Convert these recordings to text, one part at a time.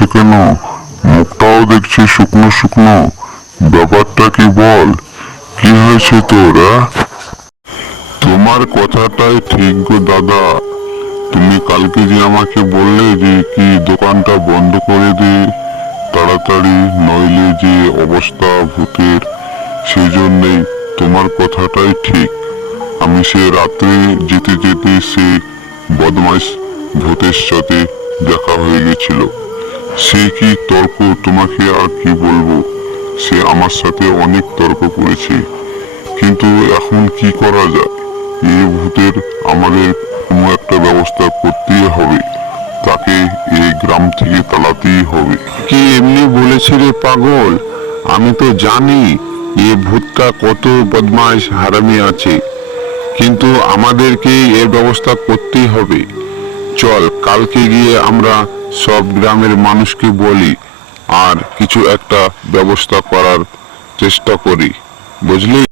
যাচ্ছে কেন? মুখটাও দেখছি শুকনো শুকনো। ব্যাপারটা কি বল? কি হয়েছে তোর? তোমার কথাটাই ঠিক গো দাদা। তুমি কালকে যে আমাকে বললে যে কি দোকানটা বন্ধ করে দে তাড়াতাড়ি, নইলে যে অবস্থা ভূতের, সেই জন্যেই তোমার কথাটাই ঠিক। আমি সে রাত্রে যেতে যেতে সে বদমাইশ ভূতের সাথে দেখা হয়ে গেছিল। সে কি তর্ক, তোমাকে আর কি বলবো। সে আমার সাথে অনেক তর্ক করেছে, কিন্তু এখন কি করা যায়? এই ভূতের আমাদের কোনো একটা ব্যবস্থা করতেই হবে। তাকে এই গ্রাম থেকে তাড়াতেই হবে। কি এমনি বলেছে রে পাগল? আমি তো জানি এ ভূতটা কত বদমাইশ হারামি আছে, কিন্তু আমাদেরকে এর ব্যবস্থা করতেই হবে। চল কালকে গিয়ে আমরা সব গ্রামের মানুষকে বলি আর কিছু একটা ব্যবস্থা করার চেষ্টা করি, বুঝলি?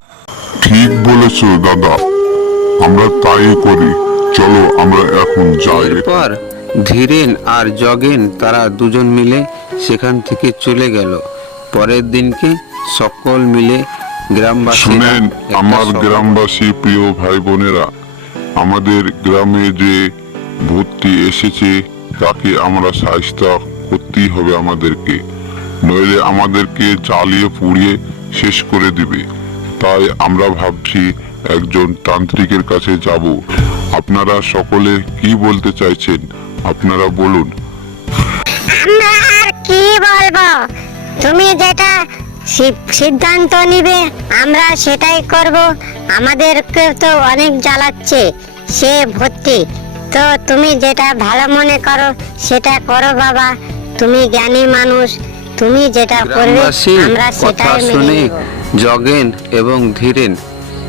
ঠিক বলেছ দাদা, আমরা তাই করি। চলো আমরা এখন যাই। এরপর ধীরেন আর জগেন তারা দুজন মিলে সেখান থেকে চলে গেল। পরের দিনকে সকল মিলে গ্রামবাসী শুনেন আমার গ্রামবাসী প্রিয় ভাই বোনেরা, আমাদের গ্রামে যে ভূতটি এসেছে তাকে আমরা শায়েস্তা করতেই হবে আমাদেরকে, নইলে আমাদেরকে জ্বালিয়ে পুড়িয়ে শেষ করে দিবে। তাই আমরা ভাবছি একজন তান্ত্রিকের কাছে যাব। আপনারা সকলে কি বলতে চাইছেন আপনারা বলুন। আমরা আর কি বলবো, তুমি যেটা সিদ্ধান্ত নিবে আমরা সেটাই করব। আমাদেরকে তো অনেক জ্বালাচ্ছে সে ভর্তি, তো তুমি যেটা ভালো মনে করো সেটা করো বাবা। তুমি জ্ঞানী মানুষ, তুমি যেটা করবে গ্রামবাসী আমরা কথা সেটাই মেনে শুনে নেব। জগেন এবং ধীরেন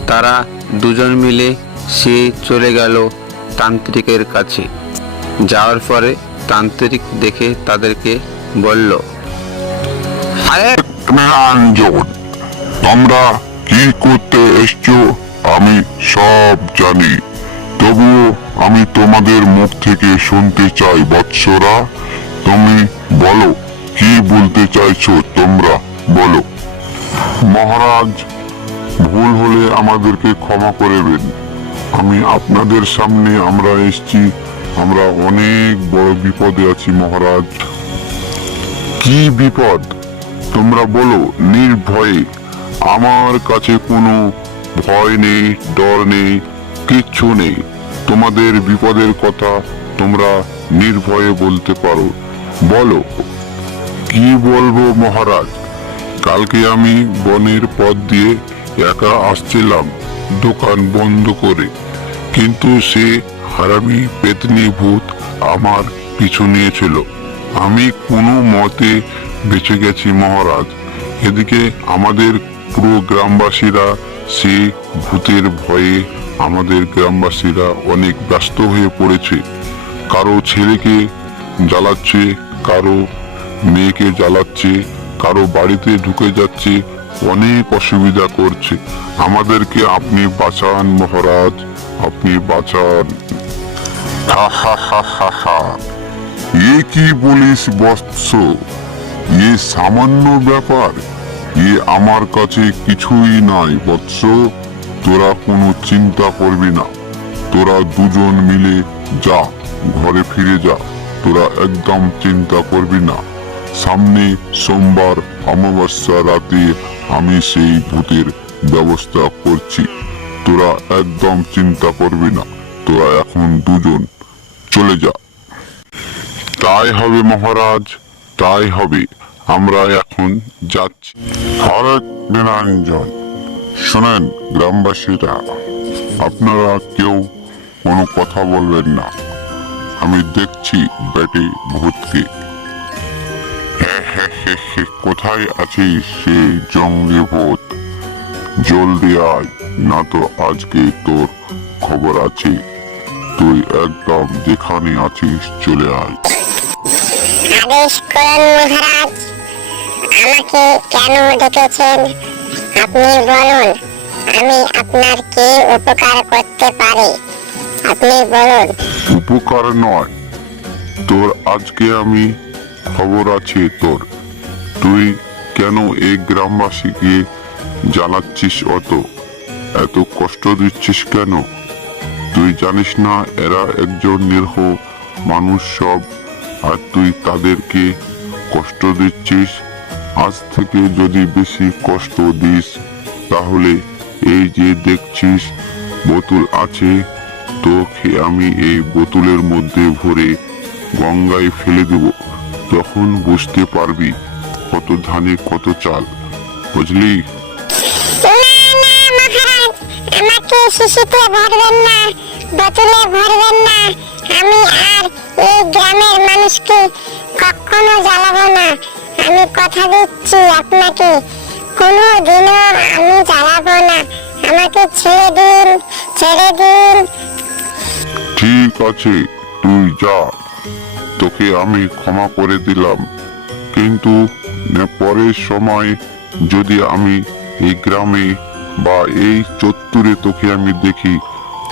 তারা দুজন মিলে সে চলে গেল তান্ত্রিকের কাছে। যাওয়ার পরে তান্ত্রিক দেখে তাদেরকে বলল, আরে নিরঞ্জন, তোমরা কি করতে এসছো আমি সব জানি, তবুও আমি তোমাদের মুখ থেকে শুনতে চাই বৎসরা। তুমি বলো কি বলতে চাইছো, তোমরা বলো। মহারাজ, ভুল হলে আমাদেরকে ক্ষমা করবেন। আমি আপনাদের সামনে আমরা এসেছি, আমরা অনেক বড় বিপদে আছি মহারাজ। কি বিপদ তোমরা বলো নির্ভয়ে। আমার কাছে কোনো ভয় নেই, ডর নেই, কিচ্ছু নেই। তোমাদের বিপদের কথা তোমরা নির্ভয়ে বলতে পারো। বলো কি বলবো মহারাজ। কালকে আমি বনের পথ দিয়ে একা আসছিলাম দোকান বন্ধ করে, কিন্তু সে হারামি পেতনি ভূত আমার পিছু নিয়েছিল। আমি কোনো মতে বেঁচে গেছি মহারাজ। এদিকে আমাদের পুরো গ্রামবাসীরা সে ভূতের ভয়ে আমাদের গ্রামবাসীরা অনেক ব্যস্ত হয়ে পড়েছে। কারো ছেলেকে জ্বালাচ্ছে, কারো মেয়েকে জ্বালাচ্ছে, কারো বাড়িতে ঢুকে যাচ্ছে, অনেক অসুবিধা করছে। আমাদেরকে আপনি বাঁচান মহারাজ, আপনি বাঁচান। হা হা হা হা হা। এ কি বলিস বৎস? এ সামান্য ব্যাপার, এ আমার কাছে কিছুই নাই বৎস। তোরা কোনো চিন্তা করবি না, তোরা দুজন মিলে যা, ঘরে ফিরে যা। তোরা একদম চিন্তা করবি না। সামনে সোমবার অমাবস্যা রাতে আমি সেই ভূতের ব্যবস্থা করছি। তোরা একদম চিন্তা করবি না, তোরা এখন দুজন চলে যা। তাই হবে মহারাজ, তাই হবে। আমরা এখন যাচ্ছি। হরেক নিরঞ্জন, শোনেন গ্রামবাসীরা, আপনারা কেউ কোনো কথা বলবেন না। আমি দেখছি বেটে ভূতকে। কোথায় আছিস সে জঙ্গলি ভূত? জলদি আয়, না তো আজকে তোর খবর আছে। তুই একদম যেখানে আছিস চলে আয়। আদেশ করেন মহারাজ, আমাকে কেন ডেকেছেন আপনি বলুন। আমি আপনার কি উপকার করতে পারি আপনি বলুন। উপকার নয়, তোর আজকে আমি খবর আছে তোর। তুই কেন এই গ্রামবাসীকে জ্বালাচ্ছিস এত কষ্ট দিচ্ছিস কেন? তুই জানিস না এরা একজন নিরীহ মানুষ সব, আর তুই তাদেরকে কষ্ট দিচ্ছিস। আজ থেকে যদি বেশি কষ্ট দিস তাহলে এই যে দেখছিস বোতল আছে, তোকে আমি এই বোতলের মধ্যে ভরে গঙ্গায় ফেলে দেব। তখন বুঝতে পারবি কত ধানে কত চাল, বুঝলি? না না মহারাজ, আমাকে শিশিতে ভরবেন না, বোতলে ভরবেন না। আমি আর এই গ্রামের মানুষকে কখনো জ্বালাবো না। আমি কথা দিচ্ছি আপনাকে, কোনো দিনও আমি জ্বালাবো না। আমাকে ছেড়ে দিন, ছেড়ে দিন। ঠিক আছে, তুই যা, তোকে আমি ক্ষমা করে দিলাম। কিন্তু পরের সময় যদি আমি এই গ্রামে বা এই চত্বরে তোকে আমি দেখি,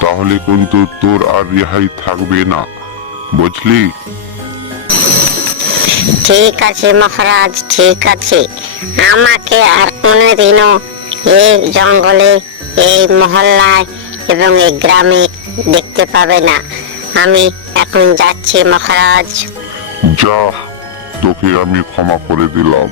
তাহলে কিন্তু তোর আর রেহাই থাকবে না, বুঝলি? ঠিক আছে মহারাজ, ঠিক আছে। আমাকে আর কোনোদিনও এই জঙ্গলে, এই মহল্লায় এবং এই গ্রামে দেখতে পাবে না। আমি এখন যাচ্ছি মহারাজ। যা, তোকে আমি ক্ষমা করে দিলাম।